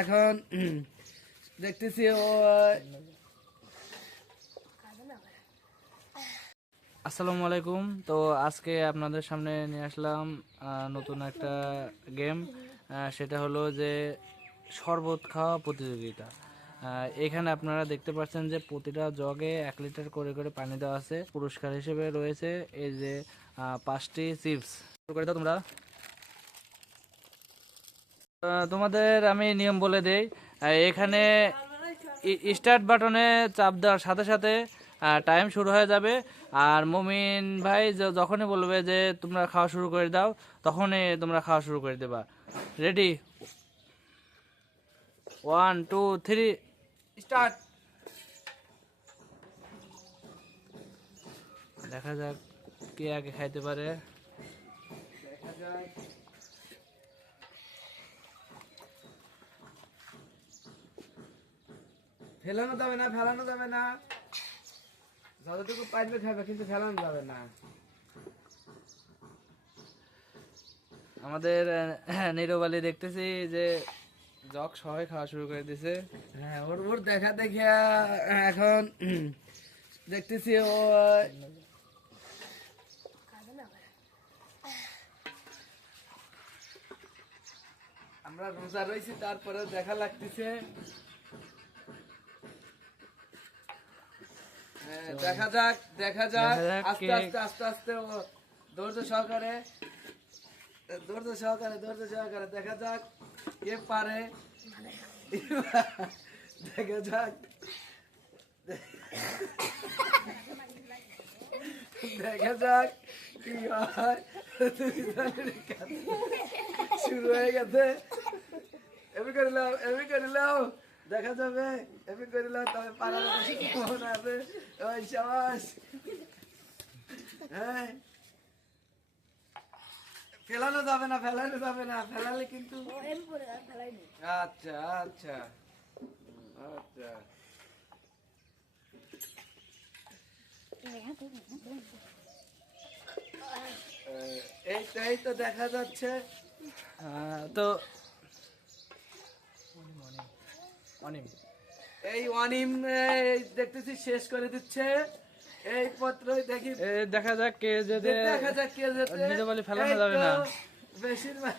এখন দেখতেছি ও। আসসালামু আলাইকুম। তো আজকে আপনাদের সামনে নিয়ে আসলাম নতুন একটা গেম। সেটা হলো যে শরবত খাওয়া প্রতিযোগিতা। এখানে আপনারা দেখতে পাচ্ছেন যে প্রতিটা জগে 1 লিটার করে করে পানি দেওয়া আছে। পুরস্কার হিসেবে রয়েছে এই যে 5টি চিপস। শুরু করে দাও তোমরা। তোমাদের আমি নিয়ম বলে দেই। এখানে স্টার্ট বাটনে চাপ দেওয়ার সাথে সাথে টাইম শুরু হয়ে যাবে। আর মুমিন ভাই যখনই বলবে যে তোমরা খাওয়া শুরু করে দাও, তখনই তোমরা খাওয়া শুরু করে দেবা। রেডি? 1 2 3 স্টার্ট। দেখা যাক কে আগে খাইতে পারে। দেখা যাক। ফেলানো যাবে না, ফেলানো যাবে না। যতটুকু পারবে খাবে, কিন্তু ফেলানো যাবে না। আমাদের নীরবালি দেখতেছি যে জগ সবাই খাওয়া শুরু করে দিছে। হ্যাঁ, ওর ওর দেখা দেখে এখন দেখতেছি ও। আমরা রোজা রয়েছি, তারপরে দেখা লাগতেছে। দেখা যাক, দেখা যাক। আস্তে আস্তে আস্তে আস্তে ও ধৈর্য সহকারে, ধৈর্য সহকারে, ধৈর্য সহকারে দেখা যাক কে পারে। দেখা যাক, দেখা যাক কি হয়। শুরু হয়ে গেছে। এমনি করিলাম, এমনি করিলাম, দেখা যাবে। এমনি করিলাম, তবে পারার সম্ভাবনা আছে। ওই সাবাস। হ্যাঁ, ফেলানো যাবে না, ফেলানো যাবে না। ফেলালে কিন্তু আচ্ছা আচ্ছা আচ্ছা। এই তো দেখা যাচ্ছে। তো এই অনিম দেখতেছি শেষ করে দিচ্ছে এই পত্রই। দেখি, দেখা যাক কে যেতে, দেখা যাক কে যেতে। নীরবালি ফেলানো যাবে না বেশিরভাগ।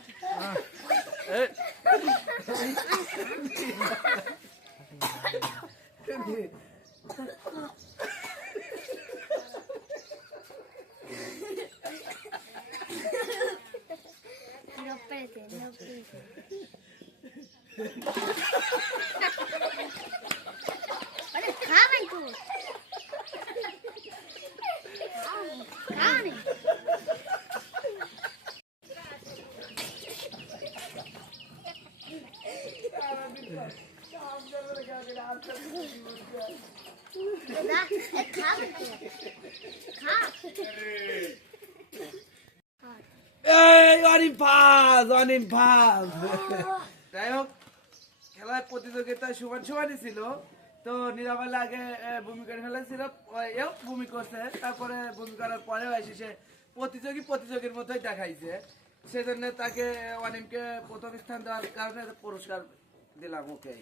যাই হোক, খেলার প্রতিযোগিতায় সমান সমানই ছিল। তো নীরবালা আগে ভূমি করে ফেলেছিল, এও ভূমি করছে। তারপরে ভূমি করার পরেও এসে সে প্রতিযোগীর মতোই দেখাইছে। সেজন্য তাকে অনিমকে প্রথম স্থান দেওয়ার কারণে পুরস্কার দিলাম ওকে।